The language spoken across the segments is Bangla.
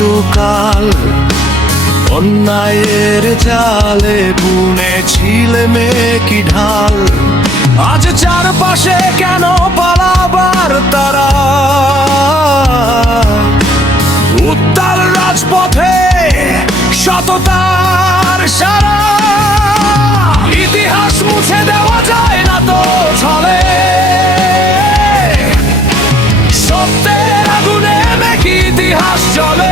অনন্তকাল অন্যায়ের জালে বুনেছিলে মেকি ঢাল। আজ চারপাশে কেন পালাবার তারা? উত্তাল রাজপথে সততার সারা। ইতিহাস মুছে দেওয়া যায় না তো ছলে, সত্যের আগুনে মেকি ইতিহাস জ্বলে।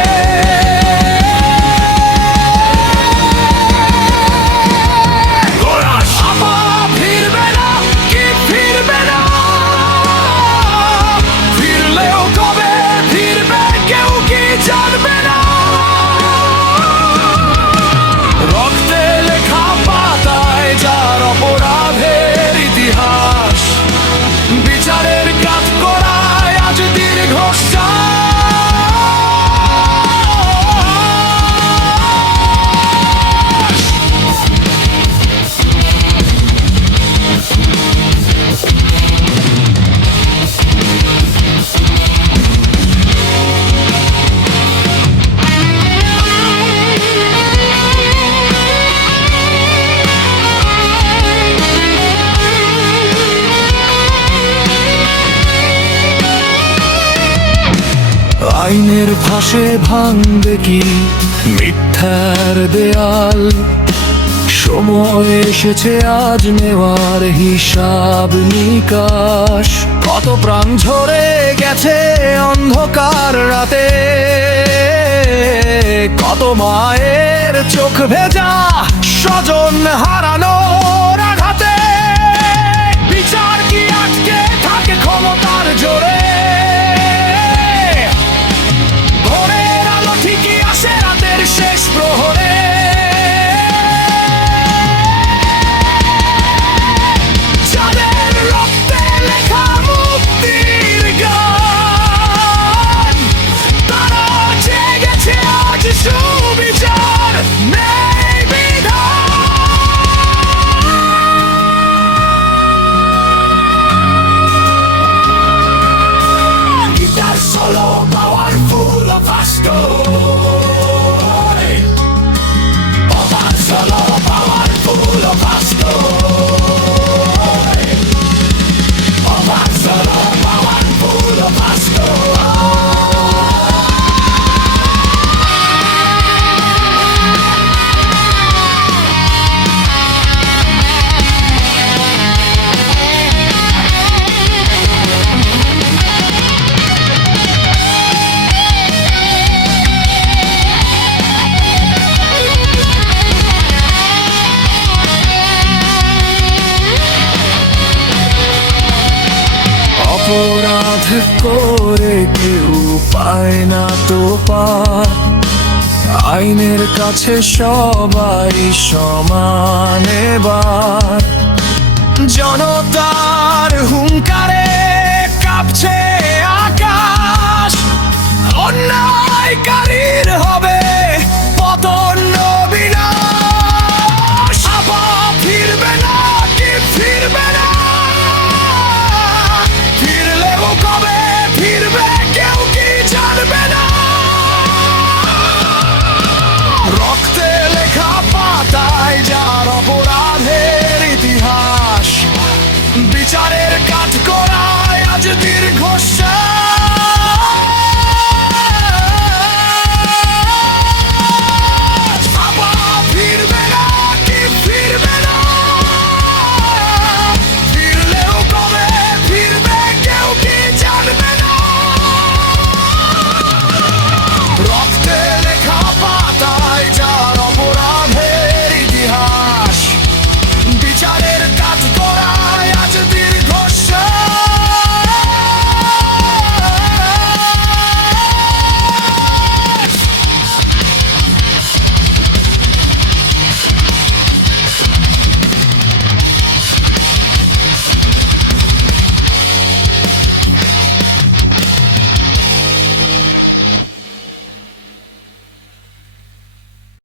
আইনের ফাঁসে ভাঙবে কি মিথ্যার দেয়াল? সময় এসেছে আজ নেওয়ার হিসাব নিকাশ। কত প্রাণ ঝরে গেছে অন্ধকার রাতে, কত মায়ের চোখ ভেজা স্বজন হারানোর আঘাতে। বিচার কি আটকে থাকে ক্ষমতার জোরে? শেষ প্রহরে যাদের রক্তে লেখা মুক্তির গান, তারা জেগেছে আজ সুবিচার নেই বিধান। গিটার সোলো পাওয়ারফুল ফাস্টো, অপরাধ করে কেউ পায় না তো পার। আইনের কাছে সবাই সমান এবার। জনতার হুঙ্কারে কাঁপছে আকাশ, অন্যায়কারীর হবে পতন বিনাশ। আপা ফিরবে না কি ফিরবে না? কবে ফিরবে কেউ কি জানবে না? রক্তে লেখা পাতায় যার অপরাধের ইতিহাস, বিচারের কাঠগড়ায় আজ দীর্ঘশ্বাস।